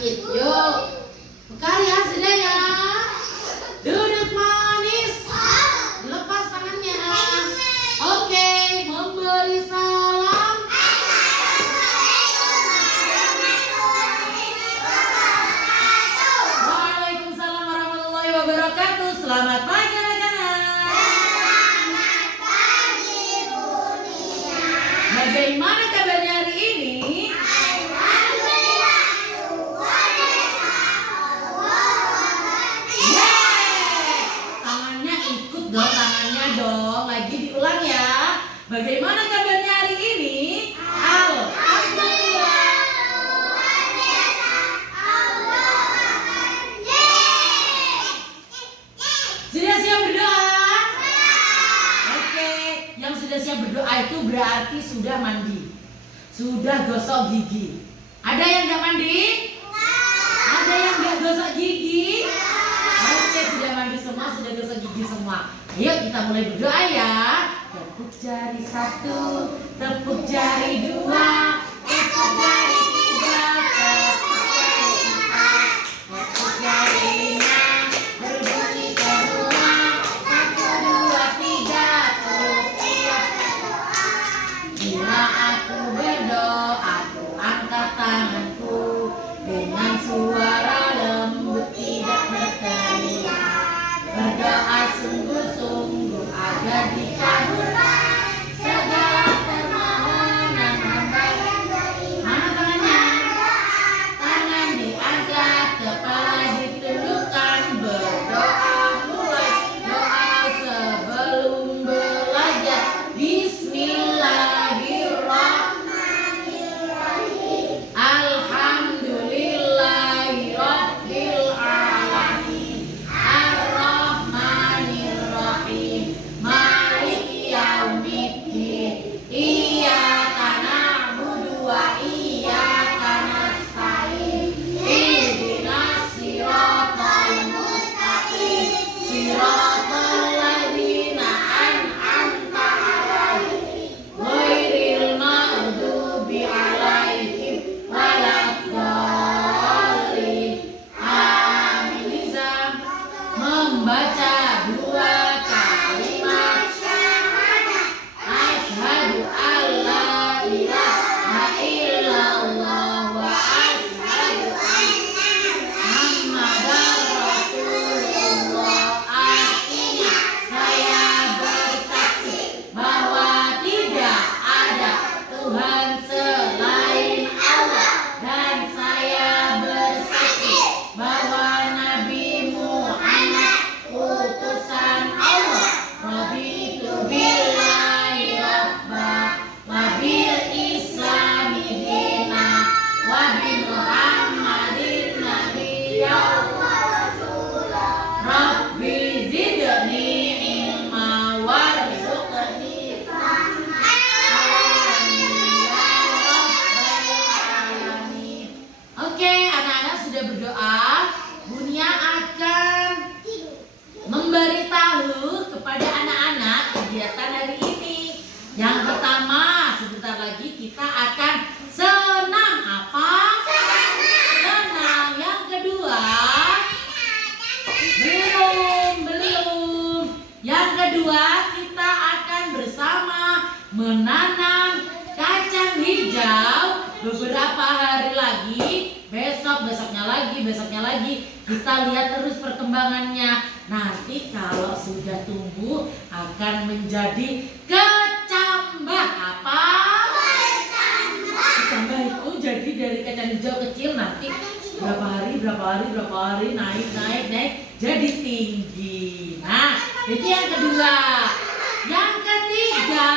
sakit. Yuk, Karya sudah ya. Duduk manis. Lepas tangannya. Oke, memberi salam. Waalaikumsalam warahmatullahi wabarakatuh. Selamat pagi anak-anak. Selamat pagi dunia. Bagaimana kabarnya hari ini? Alhamdulillah. Tangannya ikut dong, tangannya dong. Lagi diulang ya. Bagaimana kabarnya hari ini? Alhamdulillah. Sudah siap berdoa? Oke, yang sudah siap berdoa itu berarti sudah mandi, sudah gosok gigi. Ada yang nggak mandi? Ada yang nggak gosok gigi? Oke, sudah mandi semua, sudah gosok gigi semua. Ayo kita mulai berdoa ya. Tepuk jari 1, tepuk jari 2, tepuk jari 3, tepuk jari 4, tepuk jari 5, berbunyi semua. 1, 2, 3, terus siap berdoa. Bila aku berdoa, aku angkat tanganku dengan suara lembut tidak berteriak. Berdoa sungguh-sungguh agar dikabulkan segala permohonan hamba yang beriman. Mana tangannya? Tangan diangkat, kepala ditundukkan. Berdoa mulai, doa sebelum belajar. Bismillahirrahmanirrahim. Alhamdulillahirabbil alamin. Ar-Rahmanir-Rahim. Maliki yaumiddin. Iyyaka na'budu wa iyyaka nasta'in. Ihdinas siratal mustaqim. Siratal ladzina an'amta 'alaihim ghairil maghdubi 'alaihim waladdallin. Amin. Nizam membaca 2 kalimat syahadat. Asyhadu alla ilaha illallah wa asyhadu anna Muhammadar Rasulullah. Artinya saya bersaksi bahwa tidak ada Tuhan selain Allah, dan saya bersaksi bahwa Nabi Muhammad utusan Allah. Raditu billahi rabba wa bil islami dina wa bi Muhammadin nabiyya wa rasula. Rabbi zidni ilma warzuqni fahma. Amin ya rabbal alamin. Oke, anak-anak sudah berdoa. Bunia akan memberitahu kepada anak-anak kegiatan hari ini. Yang pertama, sebentar lagi kita akan senam. Apa? Senam. Yang kedua, belum. Yang kedua, kita akan bersama menanam kacang hijau. Beberapa hari lagi, besoknya lagi, kita lihat terus perkembangannya. Nanti kalau sudah tumbuh akan menjadi kecambah. Apa? Kecambah itu jadi dari kacang hijau kecil, nanti berapa hari naik jadi tinggi. Nah, itu yang kedua. Yang ketiga,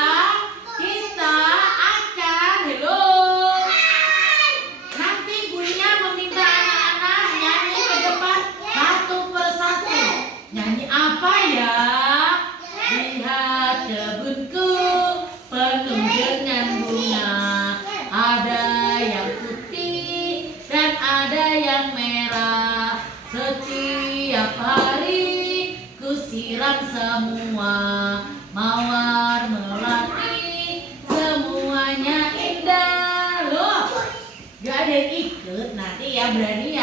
kita akan nanti Bunia meminta anak-anak nyanyi ke depan satu persatu. Nyanyi apa ya? Lihat kebunku penuh dengan bunga. Ada yang putih dan ada yang merah. Setiap hari ku siram semua. Mawar melati semuanya indah. Loh, gak ada yang ikut nanti ya, berani ya.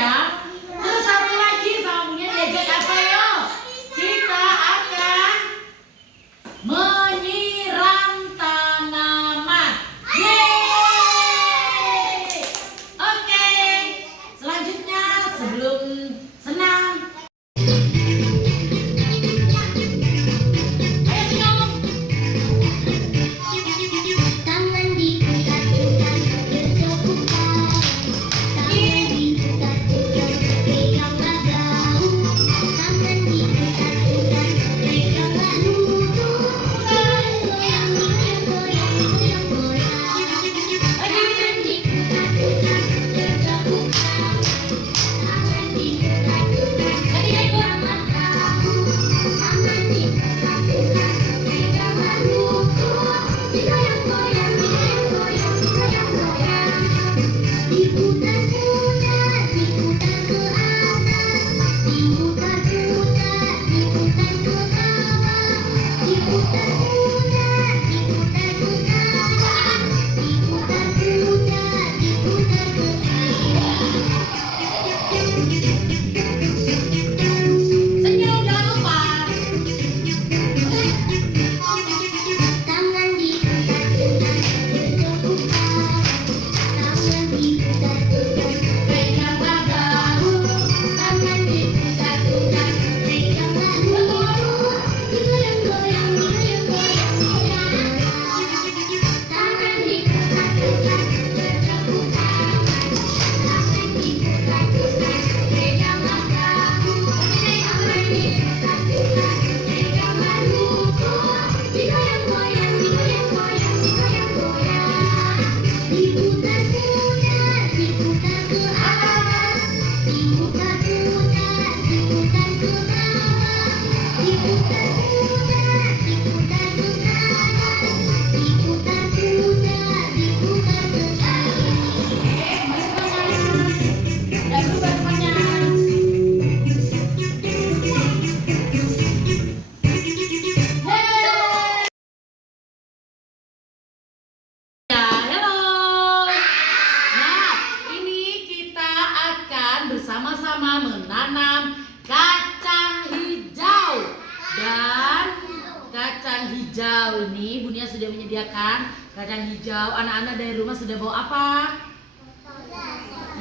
kacang hijau ini Bunia sudah menyediakan kacang hijau. Anak-anak dari rumah sudah bawa apa?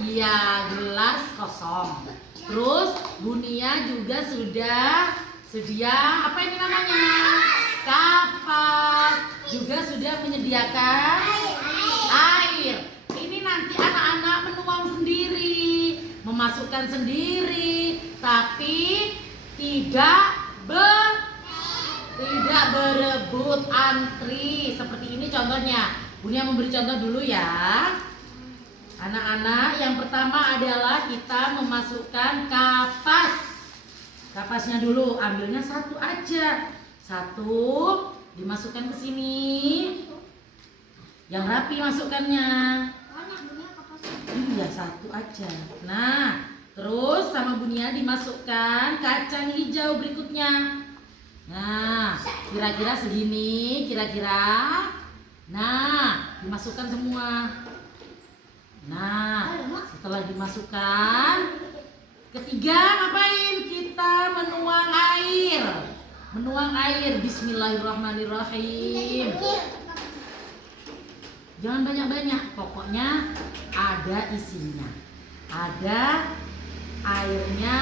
Iya, gelas kosong. Terus Bunia juga sudah sedia apa ini namanya? Kapas. Juga sudah menyediakan air. Ini nanti anak-anak menuang sendiri, memasukkan sendiri, tapi tidak berebut antri. Seperti ini contohnya. Bunia memberi contoh dulu ya. Anak-anak, yang pertama adalah kita memasukkan kapas. Kapasnya dulu, ambilnya satu aja. Satu, dimasukkan ke sini. Yang rapi masukkannya. Iya, satu aja. Nah, terus sama Bunia dimasukkan kacang hijau berikutnya. Nah, kira-kira segini, kira-kira. Nah, dimasukkan semua. Nah, setelah dimasukkan, ketiga ngapain? Kita menuang air. Menuang air. Bismillahirrahmanirrahim. Jangan banyak-banyak, pokoknya ada isinya. Ada airnya,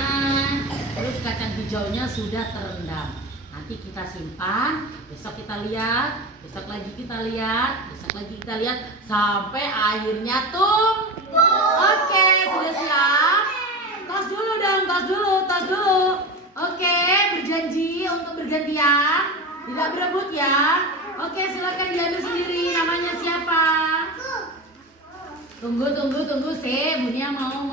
terus kacang hijaunya sudah terendam. Nanti kita simpan, besok kita lihat, besok lagi kita lihat, besok lagi kita lihat sampai akhirnya tumpul. Oke, sudah siap? Tos dulu dong, tos dulu, tos dulu. Oke, berjanji untuk bergantian, tidak berebut ya. Oke, silakan diambil sendiri. Namanya siapa? Tunggu, Bunia mau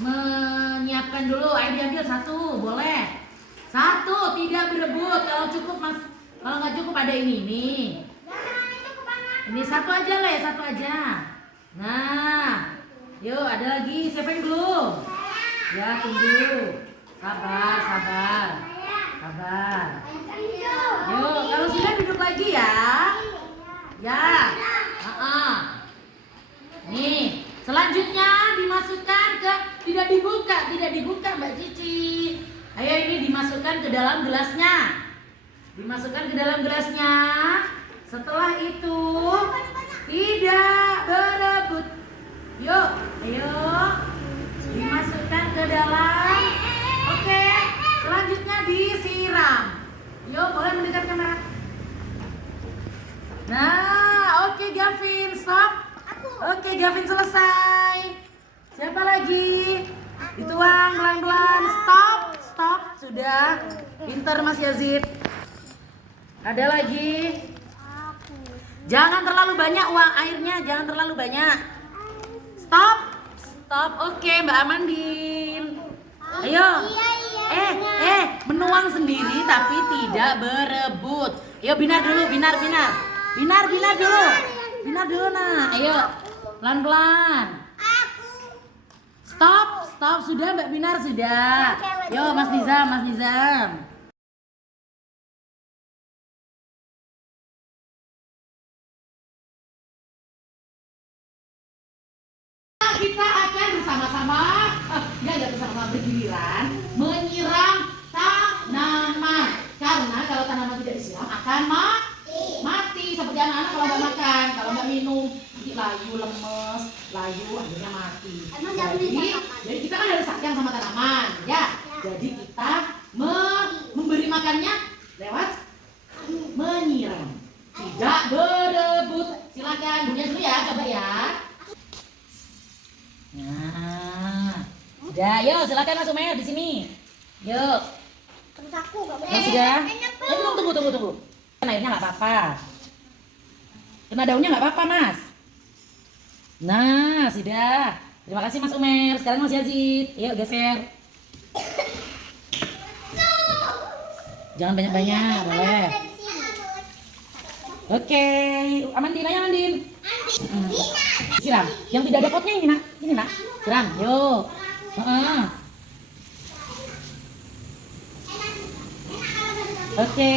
menyiapkan dulu. Ayo diambil satu, boleh. Satu, tidak berebut. Kalau cukup mas, kalau nggak cukup ada ini nih. Ini satu aja Le, satu aja. Nah, yuk ada lagi. Siapa yang belum? Ya tunggu. Sabar. Yuk, kalau sudah duduk lagi ya. Ya. Nih, selanjutnya dimasukkan ke tidak dibuka Mbak Cici. Ayo ini dimasukkan ke dalam gelasnya. Dimasukkan ke dalam gelasnya. Setelah itu tidak berebut. Yuk, ayo. Dimasukkan ke dalam. Oke, selanjutnya disiram. Yuk, boleh mendekat kamera. Nah, oke Gavin, stop. Oke, Gavin selesai. Siapa lagi? Dituang pelan-pelan. Stop. Sudah. Pintar Mas Yazid. Ada lagi? Jangan terlalu banyak uang airnya, jangan terlalu banyak. Stop. Oke, Mbak Amandin. Ayo. Menuang sendiri tapi tidak berebut. Ayo Binar dulu. Binar dulu. Binar dulu nah. Ayo. Pelan-pelan. Stop. Sudah Mbak Binar sudah. Yo Mas Nizam. Kita akan bersama-sama, bergiliran menyiram tanaman. Karena kalau tanaman tidak disiram akan mati. Seperti anak-anak kalau nggak makan, kalau nggak minum, nanti layu, lemes, akhirnya mati. Jadi kita kan harus sayang sama tanaman, ya. Jadi kita memberi makannya lewat menyiram, tidak berebut. Silakan Bunia dulu ya, coba ya. Nah, udah, yuk silakan Mas Umair di sini. Yuk. Terus aku gak boleh. Nah, sudah. Tunggu. Airnya nggak apa-apa. Kena daunnya nggak apa-apa Mas. Nah, sudah. Terima kasih Mas Umair. Sekarang Mas Yazid. Yuk geser. Jangan banyak-banyak, boleh. Oke, Amandin. Siram. Yang tidak ada potnya ini nak. Siram. Yuk. Oke.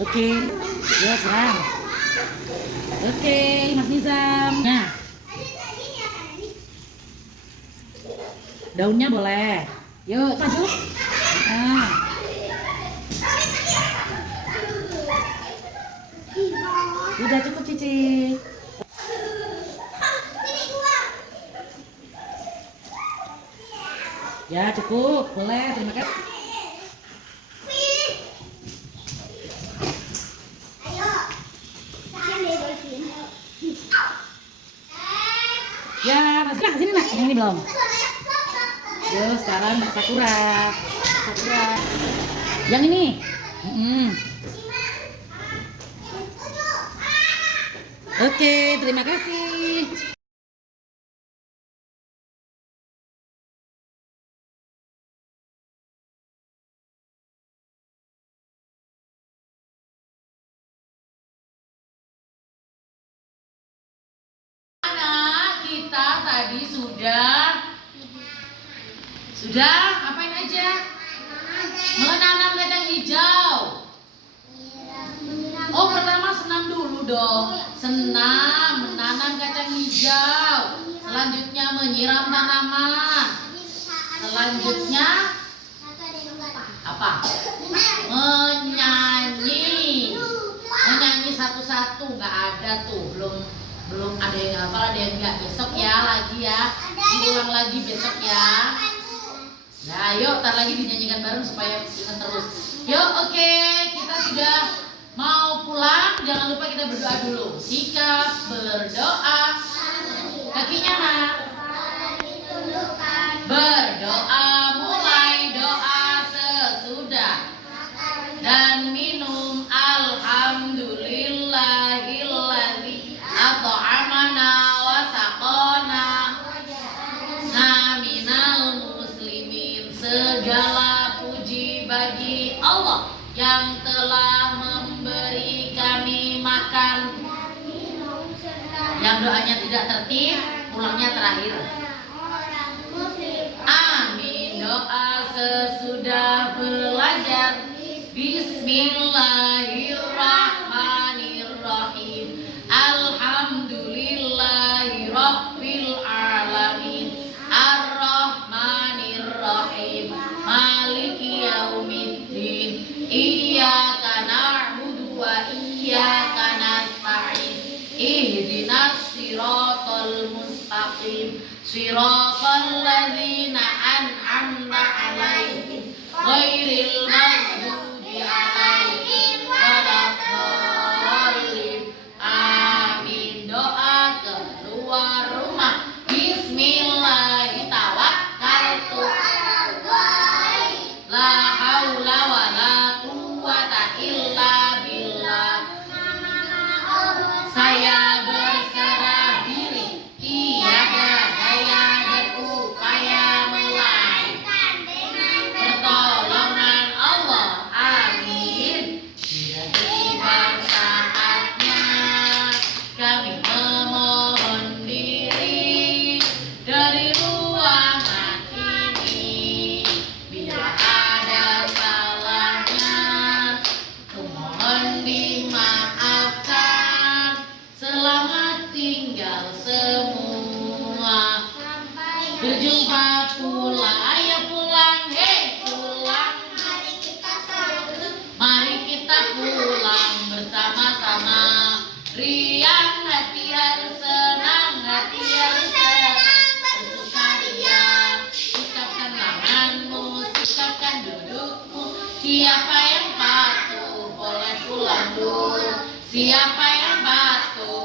Oke. Yuk siram. Oke, Mas Nizam. Nah. Daunnya boleh. Yuk, maju. Nah. Udah cukup, Cici. Ya, cukup. Boleh. Terima kasih. Ya, Mas Nak, sini Nak. Yang ini belum. Yuk, sekarang Mbak Sakura. Sakura. Yang ini. Oke, terima kasih. Anak, kita tadi sudah ngapain aja? Menanam kacang hijau. Oh, pertama senam dulu dong. Senam, menanam kacang hijau. Selanjutnya menyiram tanaman. Selanjutnya apa? Menyanyi. Menyanyi satu-satu, nggak ada tuh, belum ada yang hafal, ada yang nggak. Besok ya lagi ya, diulang lagi besok ya. Nah, yuk, ntar lagi dinyanyikan bareng supaya ingat terus. Yuk, oke, kita sudah mau pulang. Jangan lupa kita berdoa dulu. Sikap berdoa. Kakinya nak. Berdoa mulai, doa sesudah. Dan minum alhamdulillahilladzi at'amana wa saqana. Minal muslimin. Segala puji bagi Allah yang telah memberi kami makan. Yang doanya tidak tertib, pulangnya terakhir. Amin. Doa sesudah belajar. Bismillahirrahmanirrahim. Alhamdulillahi rabbil alamin. Ar-Rahmanir-Rahim. Maliki yaumiddin. Iyyaka na'budu wa iyyaka nasta'in. Ihdinas siratal mustaqim. Siratal ladzina an'amta 'alaihim ghairil maghdubi 'alaihim waladdallin. Amin. Doa keluar rumah. Bismillahi tawakkaltu. La haula wa la quwwata illa billah. Saya berserah diri, tiada daya dan upaya melainkan dengan pertolongan Allah. Amin. Sudah tiba saatnya kami memohon diri dari ruangan ini. Bila ada salahnya, kumohon dimaafkan. Selamat tinggal semua. Berjumpa pulang. Ayo pulang, hei pulang. Mari kita pulang bersama-sama. Riang hati harus senang, hati harus senang, bersukaria. Ucapkan tanganmu, sikapkan dudukmu. Siapa yang patuh boleh pulang dulu. Siapa yang patuh